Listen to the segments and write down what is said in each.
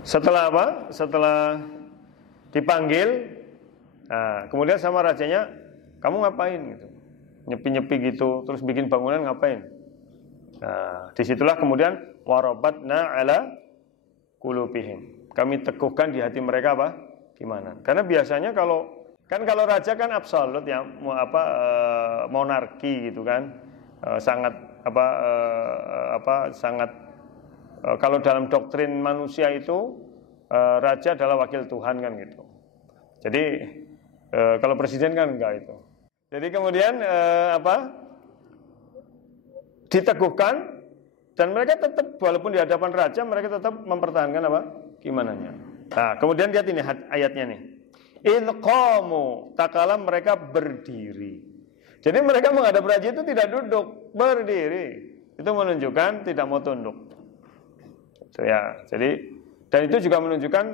Setelah apa? Setelah dipanggil, nah, kemudian sama rajanya, kamu ngapain gitu? Nyepi-nyepi gitu, terus bikin bangunan ngapain? Nah, disitulah kemudian warabatna ala qulubihim. Kami teguhkan di hati mereka apa? Gimana? Karena biasanya kalau raja kan absolut ya, monarki gitu kan, sangat sangat kalau dalam doktrin manusia itu raja adalah wakil Tuhan kan gitu. Jadi kalau presiden kan enggak itu. Jadi kemudian diteguhkan dan mereka tetap walaupun di hadapan raja mereka tetap mempertahankan apa? Gimananya. Nah, kemudian lihat ini ayatnya nih. Ilqamu, takala mereka berdiri. Jadi mereka menghadap raja itu tidak duduk, berdiri. Itu menunjukkan tidak mau tunduk. Itu ya. Jadi dan itu juga menunjukkan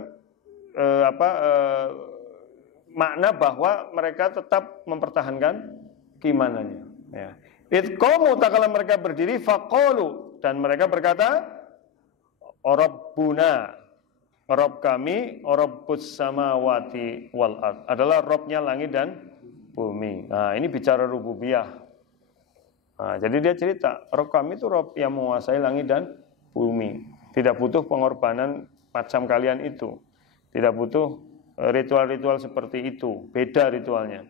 makna bahwa mereka tetap mempertahankan keimanannya. Ya. Ilqamu, takala mereka berdiri, faqalu, dan mereka berkata, Rabbuna, Rabb kami, Rabbus samawati wal ard, adalah Rabbnya langit dan bumi. Nah, ini bicara rububiyah. Nah, jadi dia cerita, Rabb kami itu Rabb yang menguasai langit dan bumi. Tidak butuh pengorbanan macam kalian itu. Tidak butuh ritual-ritual seperti itu. Beda ritualnya.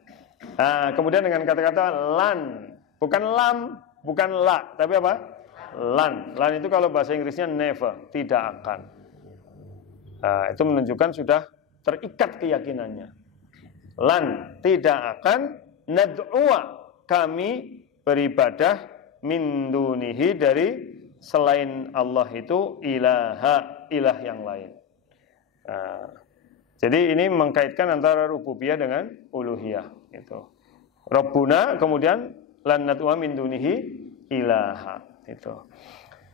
Nah, kemudian dengan kata-kata lan, bukan lam, bukan la, tapi apa? Lan. Lan itu kalau bahasa Inggrisnya never, tidak akan. Nah, itu menunjukkan sudah terikat keyakinannya. Lan, tidak akan, nad'u'a, kami beribadah min dunihi, dari selain Allah itu, ilah yang lain. Nah, jadi ini mengkaitkan antara rububiyah dengan uluhiyah itu. Rabbuna, kemudian lan nad'u'a min dunihi ilaha itu.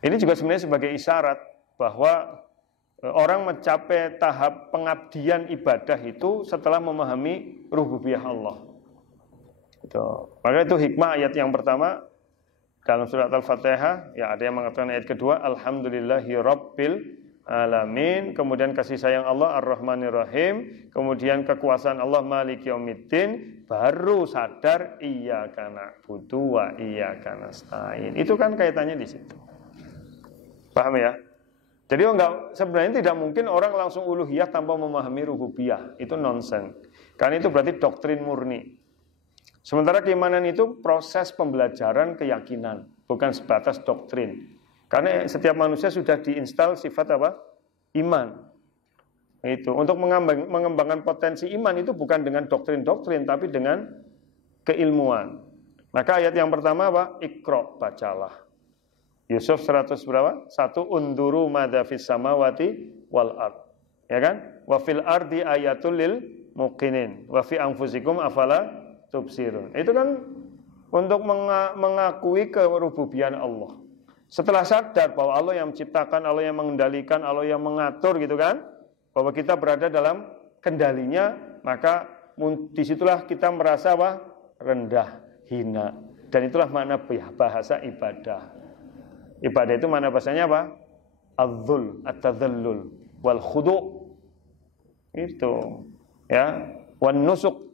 Ini juga sebenarnya sebagai isyarat bahwa orang mencapai tahap pengabdian ibadah itu setelah memahami rububiyah Allah. Itu. Maka itu hikmah ayat yang pertama dalam surat Al-Fatihah. Ya, ada yang mengatakan ayat kedua, Alhamdulillahi Rabbil Alamin. Kemudian kasih sayang Allah Ar-Rahmanir Rahim. Kemudian kekuasaan Allah Maliki Yaumiddin. Baru sadar iyyaka na'budu wa iyyaka nasta'in. Itu kan kaitannya di situ. Paham ya? Jadi sebenarnya tidak mungkin orang langsung uluhiyah tanpa memahami rububiyah. Itu nonsens. Karena itu berarti doktrin murni. Sementara keimanan itu proses pembelajaran keyakinan, bukan sebatas doktrin. Karena setiap manusia sudah diinstal sifat apa? Iman. Itu untuk mengembangkan potensi iman itu bukan dengan doktrin-doktrin, tapi dengan keilmuan. Maka ayat yang pertama apa? Iqra, bacalah. Yusuf 100 berapa? 1, unduru madza fis samawati wal ard. Ya kan? Wa fil ardi ayatul lil muqinin wa fi anfusikum afala tubsirun. Itu kan untuk mengakui kerububian Allah. Setelah sadar bahwa Allah yang menciptakan, Allah yang mengendalikan, Allah yang mengatur gitu kan, bahwa kita berada dalam kendalinya, maka disitulah kita merasa apa? Rendah, hina. Dan itulah makna bahasa ibadah. Ibadah itu mana bahasanya apa? Adzul, at-tadhallul, wal khudu'. Itu. Ya, wan nusuk.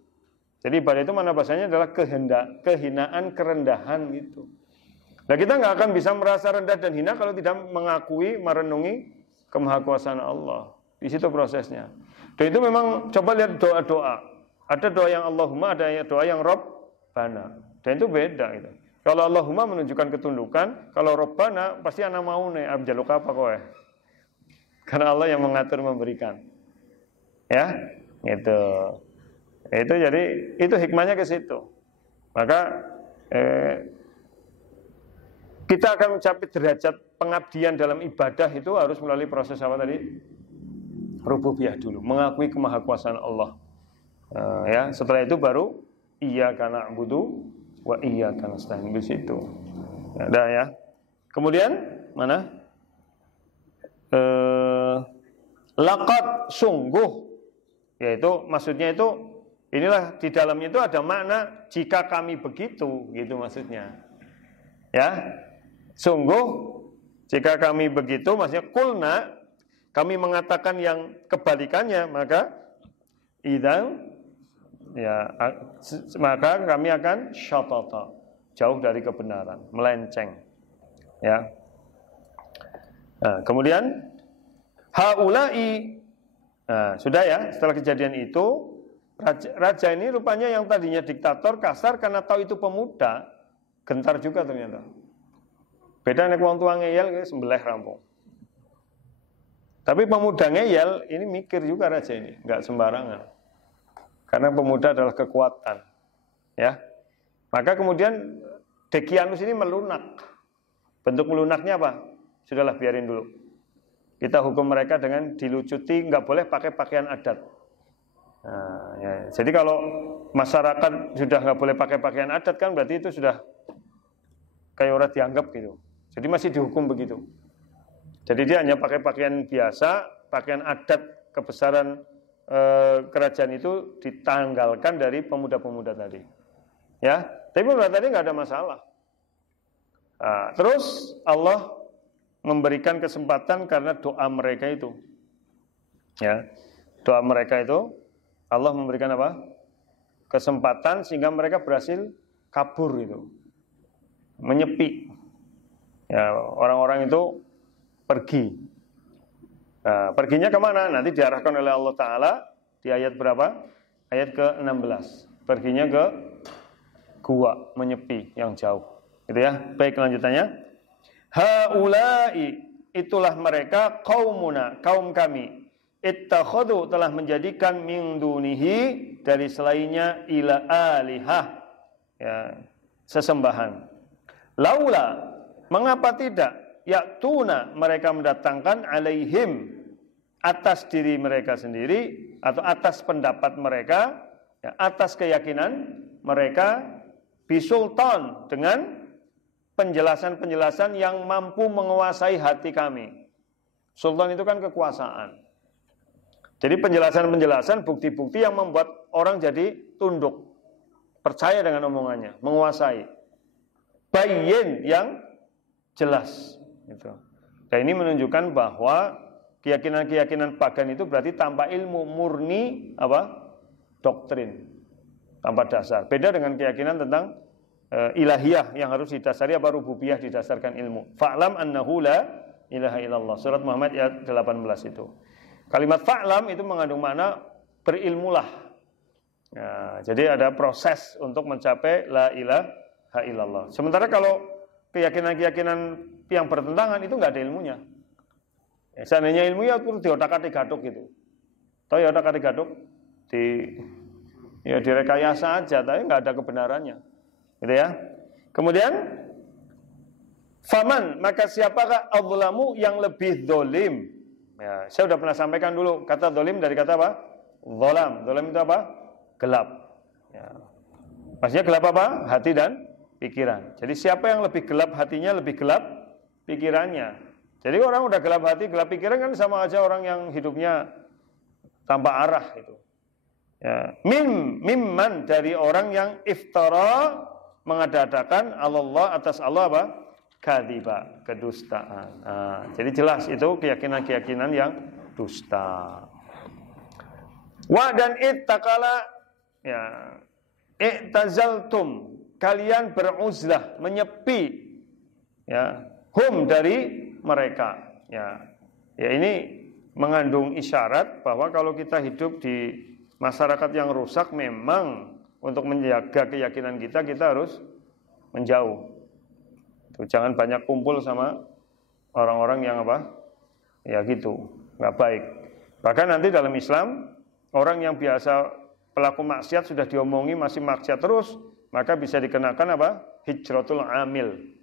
Jadi ibadah itu mana bahasanya adalah kehinaan, kerendahan gitu. Nah, kita nggak akan bisa merasa rendah dan hina kalau tidak mengakui, merenungi kemahakuasaan Allah. Di situ prosesnya. Dan itu memang coba lihat doa-doa. Ada doa yang Allahumma, ada doa yang Rabbana. Dan itu beda gitu. Kalau Allahumma menunjukkan ketundukan, kalau Rabbana pasti anak mau nih, jaluk apa kowe? Karena Allah yang mengatur memberikan. Ya, gitu. Itu jadi itu hikmahnya ke situ. Maka kita akan mencapai derajat pengabdian dalam ibadah itu harus melalui proses apa tadi? Rububiyah dulu, mengakui kemahakuasaan Allah. Ya, setelah itu baru iyyaka na'budu wa iyyaka nasta'in, di situ. Ada ya. Kemudian mana? Laqad, sungguh, yaitu maksudnya itu inilah di dalamnya itu ada makna jika kami begitu, gitu maksudnya. Ya. Sungguh jika kami begitu, maksudnya kulna, kami mengatakan yang kebalikannya, maka maka kami akan syatata, jauh dari kebenaran, melenceng. Ya. Nah, kemudian haulai, nah, sudah ya, setelah kejadian itu raja ini rupanya yang tadinya diktator kasar karena tahu itu pemuda, gentar juga ternyata. Beda nek wong tua ngeyel sembelih rampung. Tapi pemuda ngeyel ini mikir juga raja ini, enggak sembarangan. Karena pemuda adalah kekuatan. Ya. Maka kemudian Dekianus ini melunak. Bentuk melunaknya apa? Sudahlah biarin dulu. Kita hukum mereka dengan dilucuti, enggak boleh pakai pakaian adat. Nah, ya. Jadi kalau masyarakat sudah nggak boleh pakai pakaian adat kan berarti itu sudah kayak orang dianggap gitu. Jadi masih dihukum begitu. Jadi dia hanya pakai pakaian biasa, pakaian adat kebesaran kerajaan itu ditanggalkan dari pemuda-pemuda tadi. Ya, tapi pemuda tadi nggak ada masalah. Nah, terus Allah memberikan kesempatan karena doa mereka itu. Ya, doa mereka itu. Allah memberikan apa? Kesempatan sehingga mereka berhasil kabur itu. Menyepi. Ya, orang-orang itu pergi. Nah, perginya kemana? Nanti diarahkan oleh Allah Ta'ala di ayat berapa? Ayat ke-16. Perginya ke gua, menyepi yang jauh. Gitu ya. Baik, lanjutannya. Haulai, itulah mereka qaumuna, kaum kami. Ittakhadhu, telah menjadikan min dunihi, dari selainnya, ila alihah, ya, sesembahan. Laula, mengapa tidak, yaktuna, mereka mendatangkan alaihim, atas diri mereka sendiri atau atas pendapat mereka, ya, atas keyakinan mereka, bisultan, dengan penjelasan-penjelasan yang mampu menguasai hati kami. Sultan itu kan kekuasaan. Jadi penjelasan-penjelasan, bukti-bukti yang membuat orang jadi tunduk, percaya dengan omongannya, menguasai. Bayyin, yang jelas. Gitu. Dan ini menunjukkan bahwa keyakinan-keyakinan pagan itu berarti tanpa ilmu, murni apa? Doktrin, tanpa dasar. Beda dengan keyakinan tentang ilahiyah yang harus didasari apa? Rububiyah, didasarkan ilmu. Fa'lam annahu la ilaha illallah. Surat Muhammad ayat 18 itu. Kalimat fa'lam itu mengandung makna berilmulah. Ya, jadi ada proses untuk mencapai la ilaha illallah. Sementara kalau keyakinan-keyakinan yang bertentangan itu nggak ada ilmunya. Ya, seandainya ilmu ya itu diotak-atik gaduk gitu. Tahu ya otak-atik gaduk? Ya direkayasa aja, tapi nggak ada kebenarannya. Gitu ya. Kemudian faman, maka siapakah adzlamu, yang lebih zalim? Ya, saya sudah pernah sampaikan dulu, kata zalim dari kata apa? Zalam. Zalam itu apa? Gelap. Ya. Maksudnya gelap apa? Hati dan pikiran. Jadi siapa yang lebih gelap hatinya, lebih gelap pikirannya. Jadi orang udah gelap hati, gelap pikiran kan sama aja orang yang hidupnya tanpa arah itu. Ya. Mimman, dari orang yang iftara, mengada-adakan Allah atas Allah apa? Kadziba, kedustaan. Nah, jadi jelas itu keyakinan-keyakinan yang dusta. Wa dan ittakala, ya, i'tazaltum, kalian beruzlah, menyepi, ya, hum, dari mereka. Ya, ini mengandung isyarat bahwa kalau kita hidup di masyarakat yang rusak, memang untuk menjaga keyakinan kita harus menjauh. Jangan banyak kumpul sama orang-orang yang apa? Ya gitu, nggak baik. Bahkan nanti dalam Islam, orang yang biasa pelaku maksiat sudah diomongi masih maksiat terus, maka bisa dikenakan apa? Hijratul amil.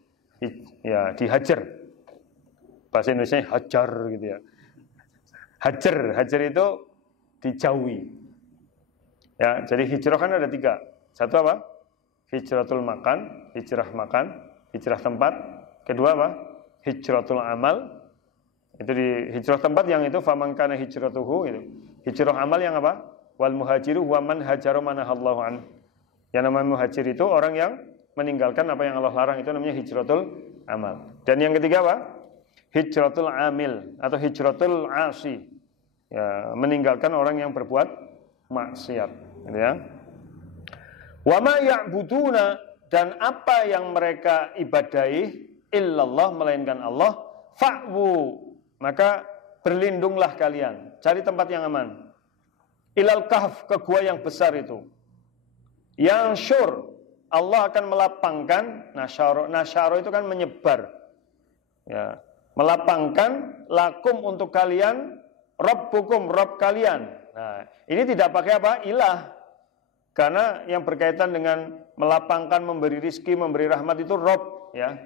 Ya, dihajar. Bahasa Indonesia hajar gitu ya. Hajar itu dijauhi. Ya, jadi hijrah kan ada 3. Satu apa? Hijratul makan, hijrah tempat. Kedua apa? Hijratul amal. Itu di hijrah tempat yang itu famangkana hijratuhu itu. Hijrah amal yang apa? Wal muhajiru wa man hajara manahallahu an. Yang namanya muhajir itu orang yang meninggalkan apa yang Allah larang, itu namanya hijratul amal. Dan yang ketiga apa? hijratul amil atau hijratul asi. Ya, meninggalkan orang yang berbuat maksiat, gitu ya. Wa ma ya'buduna, dan apa yang mereka ibadahi illallah, melainkan Allah, fa'wu, maka berlindunglah kalian, cari tempat yang aman. Ilal kahf, ke gua yang besar itu. Yang syur, Allah akan melapangkan, nasyaro itu kan menyebar. Ya, melapangkan lakum untuk kalian, rabbukum, rabb kalian. Nah, ini tidak pakai apa? Ilah. Karena yang berkaitan dengan melapangkan, memberi rizki, memberi rahmat itu Rob, ya,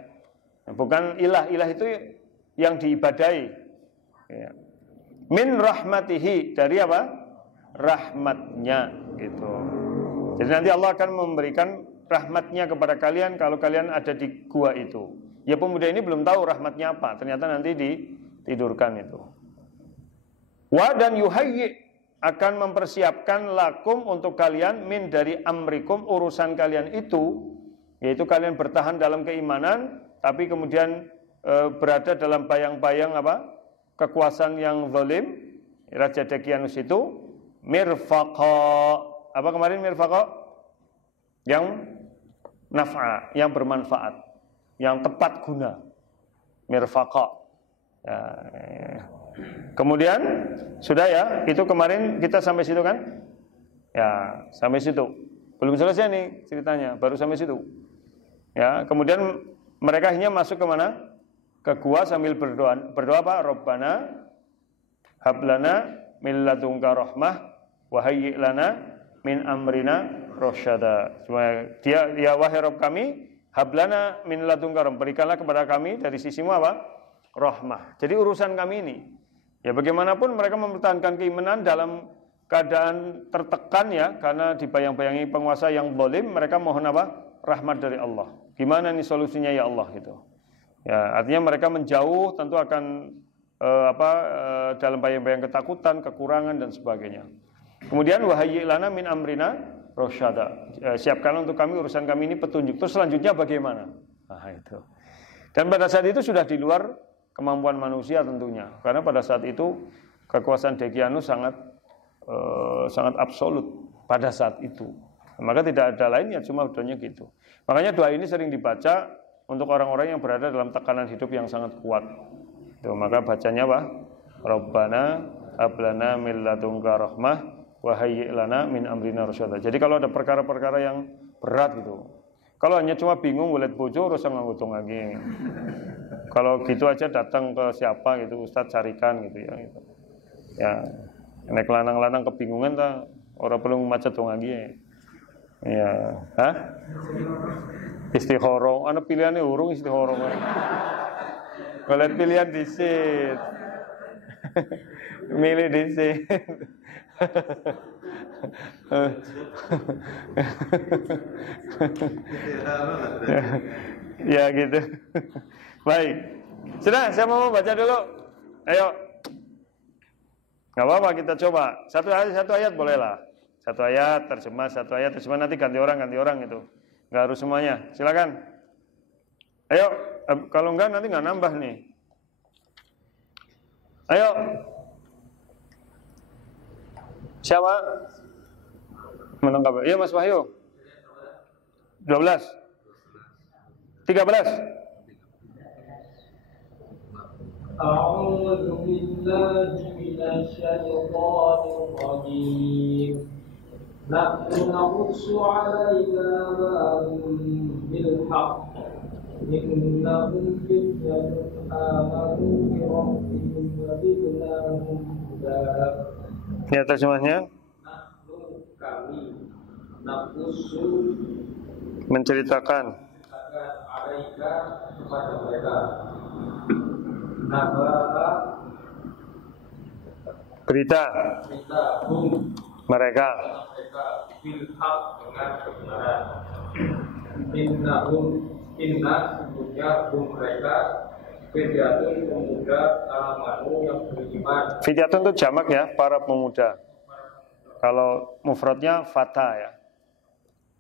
bukan ilah. Ilah itu yang diibadahi. Ya. Min rahmatihi, dari apa? Rahmatnya, gitu. Jadi nanti Allah akan memberikan rahmatnya kepada kalian kalau kalian ada di gua itu. Ya, pemuda ini belum tahu rahmatnya apa. Ternyata nanti ditidurkan itu. Wa dan yuhayyi, akan mempersiapkan lakum untuk kalian min dari amrikum, urusan kalian itu, yaitu kalian bertahan dalam keimanan tapi kemudian berada dalam bayang-bayang apa? Kekuasaan yang zalim, Raja Dekianus itu, mirfaqa. Apa kemarin mirfaqa? Yang naf'a, yang bermanfaat, yang tepat guna. Mirfaqa. Ya. Kemudian sudah ya, itu kemarin kita sampai situ kan? Ya, sampai situ. Belum selesai nih ceritanya, baru sampai situ. Ya, kemudian mereka akhirnya masuk ke mana? Ke gua sambil berdoa. Berdoa apa? Rabbana hablana min ladunka rahmah wa hayyi' lana min amrina rasyada. Dia wahai Rabb kami, hablana min ladunka rahmah, berikanlah kepada kami dari sisimu apa? Rahmah. Jadi urusan kami ini, ya bagaimanapun mereka mempertahankan keimanan dalam keadaan tertekan ya, karena dibayang-bayangi penguasa yang zalim, mereka mohon apa? Rahmat dari Allah. Gimana nih solusinya ya Allah gitu. Ya, artinya mereka menjauh tentu akan dalam bayang-bayang ketakutan, kekurangan dan sebagainya. Kemudian wahayyi lana min amrina rasyada. Siapkan untuk kami urusan kami ini petunjuk. Terus selanjutnya bagaimana? Nah, itu. Dan pada saat itu sudah di luar kemampuan manusia tentunya, karena pada saat itu kekuasaan Dekianus sangat absolut pada saat itu. Maka tidak ada lain ya, cuma doanya gitu. Makanya doa ini sering dibaca untuk orang-orang yang berada dalam tekanan hidup yang sangat kuat. Tuh, maka bacanya apa? Rabbana hablana min ladunka rahmah wa hayyi' lana min amrina rasyada. Jadi kalau ada perkara-perkara yang berat gitu, kalau hanya cuma bingung golek bojo ora usah nganggutung lagi. Kalau gitu aja datang ke siapa gitu, Ustaz carikan gitu ya gitu. Ya, nek lanang-lanang kebingungan ta ora perlu macet dong lagi. Ya, hah? Istikharah, ana pilihane urung istikharah. Golek pilihan disit. Milih disit. Ya gitu. Baik. Sudah, saya mau baca dulu. Ayo. Gak apa-apa, kita coba. Satu ayat bolehlah. Satu ayat terjemah nanti ganti orang itu. Gak harus semuanya. Silakan. Ayo, kalau enggak nanti nggak nambah nih. Ayo. Siapa? Menangkap. Iya Mas Wahyu. 12. 13. A'udzu billahi minasy syaithanir rajim. Nahnu naqussu 'alaika bil haqq. Innahum fityatun amanu bi rabbihim wa zidnahum huda. Ya, terjemahnya. Nahnu kami naqussu menceritakan alaika kepada mereka. Nabara berita mereka bilhaq dengan kebenaran. Inna sesungguhnya mereka fidyatun pemuda amanu yang beriman. Fidyatun itu jamak ya, para pemuda. Kalau mufradnya fata ya.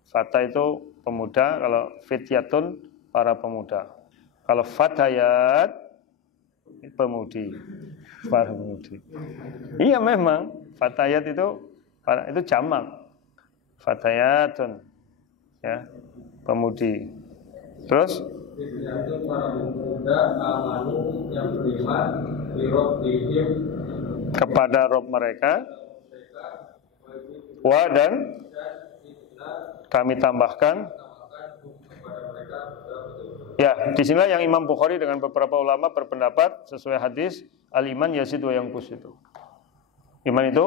Fata itu pemuda, kalau fidyatun para pemuda. Kalau fatayat pemudi. Para pemudi. Iya memang fatayat itu jamak. Fatayatun, ya, pemudi. Terus Itu para pemuda amanu yang beriman di Rabbihim kepada Rob mereka, wa dan kami tambahkan. Ya, disinilah yang Imam Bukhari dengan beberapa ulama berpendapat sesuai hadis al-iman yazid wa yanqus itu. Iman itu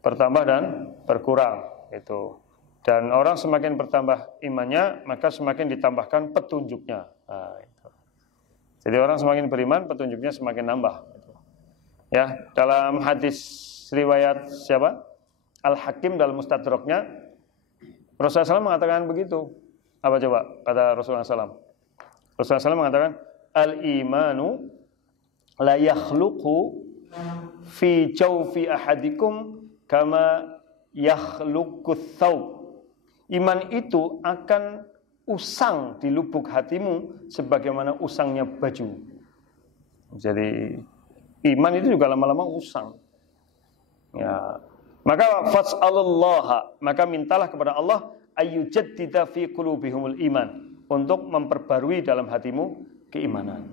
bertambah dan berkurang itu. Dan orang semakin bertambah imannya, maka semakin ditambahkan petunjuknya. Nah, itu. Jadi orang semakin beriman, petunjuknya semakin nambah. Gitu. Ya, dalam hadis riwayat siapa? Al-Hakim dalam Mustadraknya, Rasulullah SAW mengatakan begitu. Apa coba kata Rasulullah SAW? Rasulullah SAW mengatakan, al-imanu la yakhluqu fi jawfi ahadikum kama yakhluqut thawb. Iman itu akan usang di lubuk hatimu sebagaimana usangnya baju. Jadi iman itu juga lama-lama usang. Ya, maka fas'alullaha, maka mintalah kepada Allah ayyujaddida fi qulubihimul iman, untuk memperbarui dalam hatimu keimanan.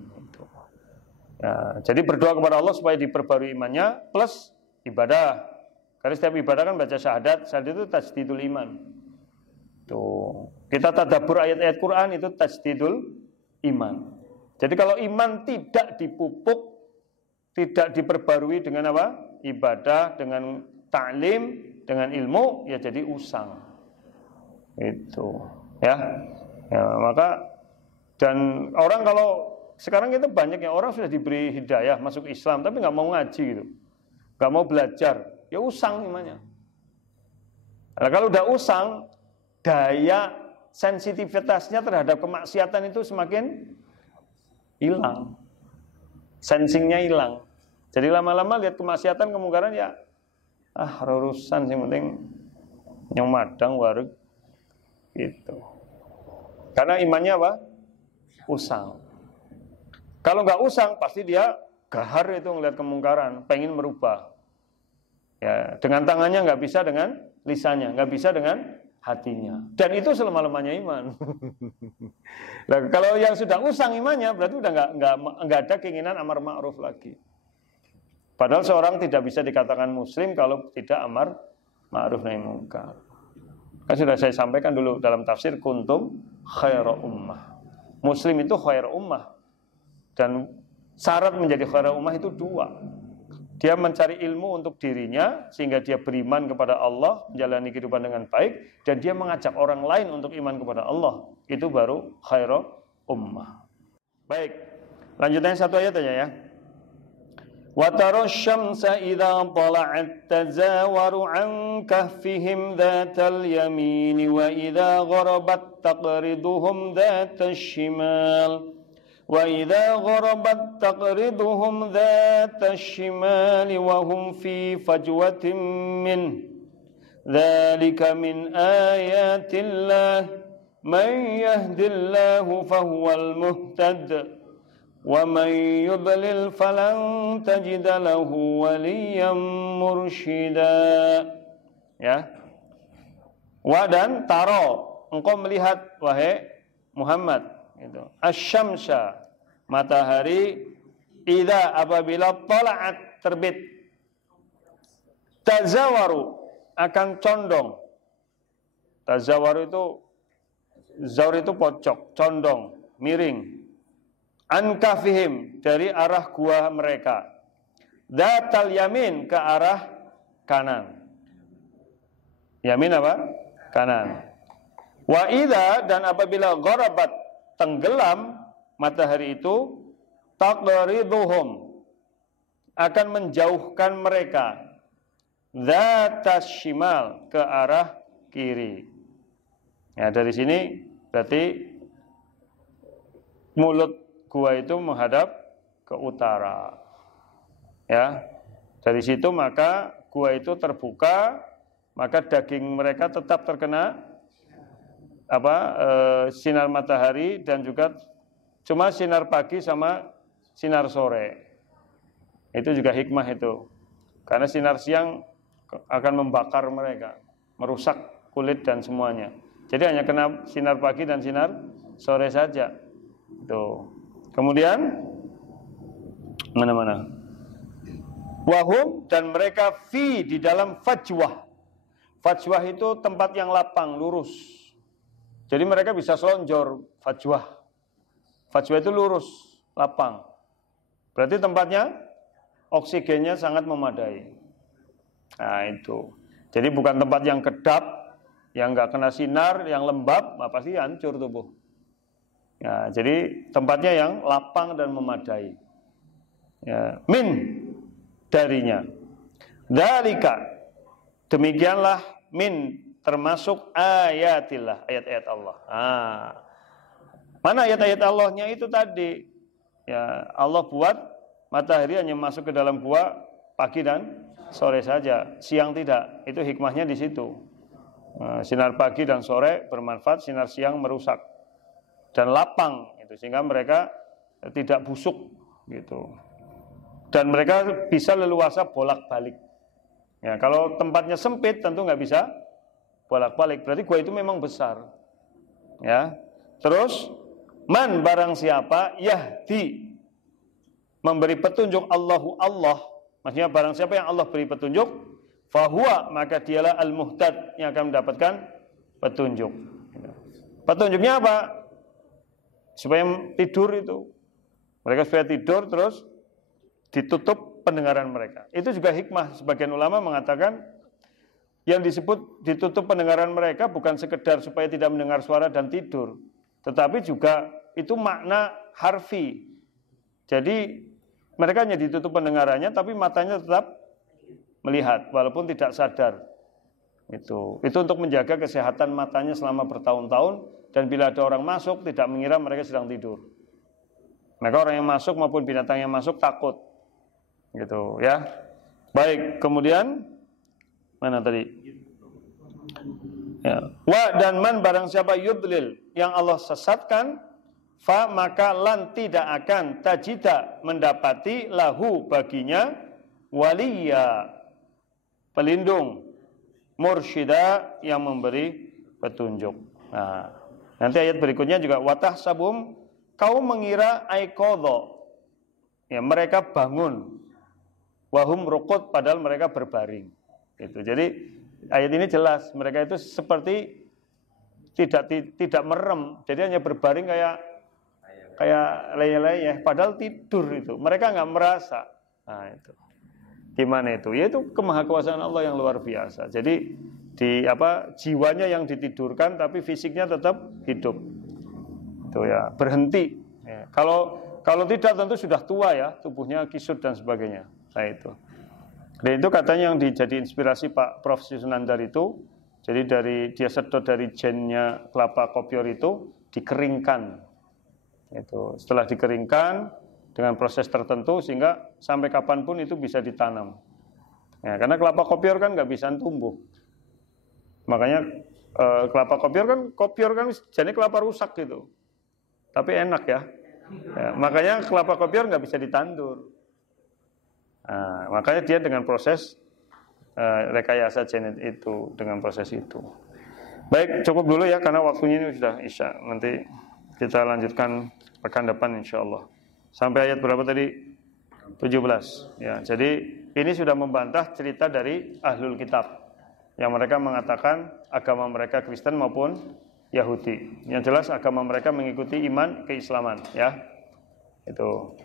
Ya, jadi berdoa kepada Allah supaya diperbarui imannya plus ibadah. Karena setiap ibadah kan baca syahadat itu tajdidul iman. Tuh. Kita tadabbur ayat-ayat Quran itu tajdidul iman. Jadi kalau iman tidak dipupuk, tidak diperbarui dengan apa? Ibadah, dengan ta'lim, dengan ilmu, ya jadi usang. Itu, ya. Ya, maka dan orang kalau sekarang kita banyak yang orang sudah diberi hidayah masuk Islam tapi nggak mau ngaji gitu, nggak mau belajar, ya usang imannya. Nah, kalau udah usang, daya sensitivitasnya terhadap kemaksiatan itu semakin hilang, sensingnya hilang. Jadi lama-lama lihat kemaksiatan kemungkaran ya, urusan yang penting yang madang warung gitu. Karena imannya apa? Usang. Kalau nggak usang, pasti dia gahar itu ngelihat kemungkaran, pengen merubah. Ya, dengan tangannya nggak bisa, dengan lisannya nggak bisa, dengan hatinya. Dan itu selama-lamanya iman. Nah, kalau yang sudah usang imannya, berarti udah nggak ada keinginan amar ma'ruf lagi. Padahal seorang tidak bisa dikatakan muslim kalau tidak amar ma'ruf nahi munkar. Kan sudah saya sampaikan dulu dalam tafsir kuntum khairu ummah. Muslim itu khairu ummah. Dan syarat menjadi khairu ummah itu dua. Dia mencari ilmu untuk dirinya sehingga dia beriman kepada Allah, menjalani kehidupan dengan baik, dan dia mengajak orang lain untuk iman kepada Allah. Itu baru khairu ummah. Baik, lanjutnya satu ayat aja ya. Wa tara syamsa idza tala'at tazawaru an kahfihim dzatal yamin wa idza gharabat taqriduhum dzatal shimal. وَإِذَا غَرَبَتْ تَقْرِضُهُمْ ذَاتَ الشِّمَالِ وَهُمْ فِي فَجْوَةٍ مِّنْهُ ذَلِكَ مِنْ آيَاتِ اللَّهِ مَنْ يَهْدِ اللَّهُ فَهُوَ الْمُهْتَدِ وَمَنْ يُضْلِلْ فَلَنْ تَجِدَ لَهُ وَلِيًّا مُرْشِدًا. Ya. Wa dan taro, engkau melihat wahai Muhammad, itu asyamsa, matahari, idza apabila tala'at, terbit, tazawaru, akan condong. Tazawaru itu zawr itu pojok, condong, miring. An kafihim, dari arah gua mereka. Dzatal yamin, ke arah kanan. Yamin apa? Kanan. Wa idza, dan apabila gharabat, tenggelam matahari itu, taqriduhum, akan menjauhkan mereka, dzatas shimal, ke arah kiri. Ya, dari sini berarti mulut gua itu menghadap ke utara. Ya, dari situ maka gua itu terbuka, maka daging mereka tetap terkena sinar matahari, dan juga cuma sinar pagi sama sinar sore. Itu juga hikmah itu. Karena sinar siang akan membakar mereka, merusak kulit dan semuanya. Jadi hanya kena sinar pagi dan sinar sore saja. Itu. Kemudian mana-mana? Wahum, dan mereka fi, di dalam fajwah. Fajwah itu tempat yang lapang, lurus. Jadi mereka bisa selonjor fajwah. Fajwah itu lurus, lapang. Berarti tempatnya oksigennya sangat memadai. Nah itu. Jadi bukan tempat yang kedap, yang nggak kena sinar, yang lembab, pasti hancur tubuh. Ya, jadi tempatnya yang lapang dan memadai. Ya, min, darinya. Dzalika, demikianlah min, termasuk ayatillah, ayat-ayat Allah. Mana ayat-ayat Allahnya itu tadi? Ya, Allah buat matahari hanya masuk ke dalam gua pagi dan sore saja, siang tidak. Itu hikmahnya di situ. Sinar pagi dan sore bermanfaat, sinar siang merusak dan lapang itu, sehingga mereka tidak busuk gitu. Dan mereka bisa leluasa bolak-balik. Ya, kalau tempatnya sempit tentu nggak bisa bolak-balik. Berarti gua itu memang besar. Ya. Terus man, barang siapa yahdi, memberi petunjuk Allahu Allah, maksudnya barang siapa yang Allah beri petunjuk, fahuwa, maka dialah al-muhtad, yang akan mendapatkan petunjuk. Petunjuknya apa? Supaya tidur itu. Mereka supaya tidur, terus ditutup pendengaran mereka. Itu juga hikmah. Sebagian ulama mengatakan yang disebut ditutup pendengaran mereka bukan sekedar supaya tidak mendengar suara dan tidur, tetapi juga itu makna harfi. Jadi mereka hanya ditutup pendengarannya, tapi matanya tetap melihat walaupun tidak sadar. Itu untuk menjaga kesehatan matanya selama bertahun-tahun, dan bila ada orang masuk tidak mengira mereka sedang tidur. Maka orang yang masuk maupun binatang yang masuk takut. Gitu ya. Baik, kemudian mana tadi? Ya. Wa, dan man, barang siapa yudlil, yang Allah sesatkan, fa, maka lan, tidak akan, tajida, mendapati, lahu, baginya, waliya, pelindung, mursyida, yang memberi petunjuk. Nah, nanti ayat berikutnya juga watah sabum, kau mengira aiqadha, ya mereka bangun, wahum ruqud, padahal mereka berbaring. Gitu. Jadi ayat ini jelas mereka itu seperti tidak merem, jadi hanya berbaring kayak leyeh-leyeh, padahal tidur itu. Mereka nggak merasa. Nah itu gimana itu? Yaitu kemahakuasaan Allah yang luar biasa. Jadi jiwanya yang ditidurkan, tapi fisiknya tetap hidup. Itu ya, berhenti. Ya. Kalau tidak tentu sudah tua ya, tubuhnya kisut dan sebagainya. Nah itu. Dan itu katanya yang jadi inspirasi Pak Prof. Sunandar itu. Jadi dia sedot dari gennya kelapa kopior itu dikeringkan. Itu setelah dikeringkan dengan proses tertentu sehingga sampai kapanpun itu bisa ditanam. Ya, karena kelapa kopior kan nggak bisa tumbuh. Makanya kelapa kopior kan jenis kelapa rusak gitu. Tapi enak ya. Makanya kelapa kopior nggak bisa ditandur. Nah, makanya dia dengan proses rekayasa genet itu, dengan proses itu. Baik, cukup dulu ya karena waktunya ini sudah isya. Nanti kita lanjutkan pekan depan insyaallah. Sampai ayat berapa tadi? 17. Ya, jadi ini sudah membantah cerita dari ahlul kitab yang mereka mengatakan agama mereka Kristen maupun Yahudi. Yang jelas agama mereka mengikuti iman keislaman, ya. Itu.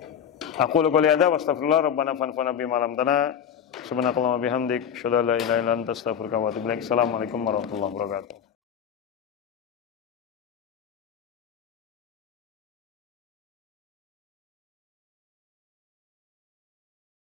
Aku lu qouli hadza wa astaghfirullah rabbana fanfa'na bima 'allamtana subhanakallahumma bihamdik asyhadu an la ilaha illa anta astaghfiruka wa atubu ilaik. Assalamualaikum warahmatullahi wabarakatuh.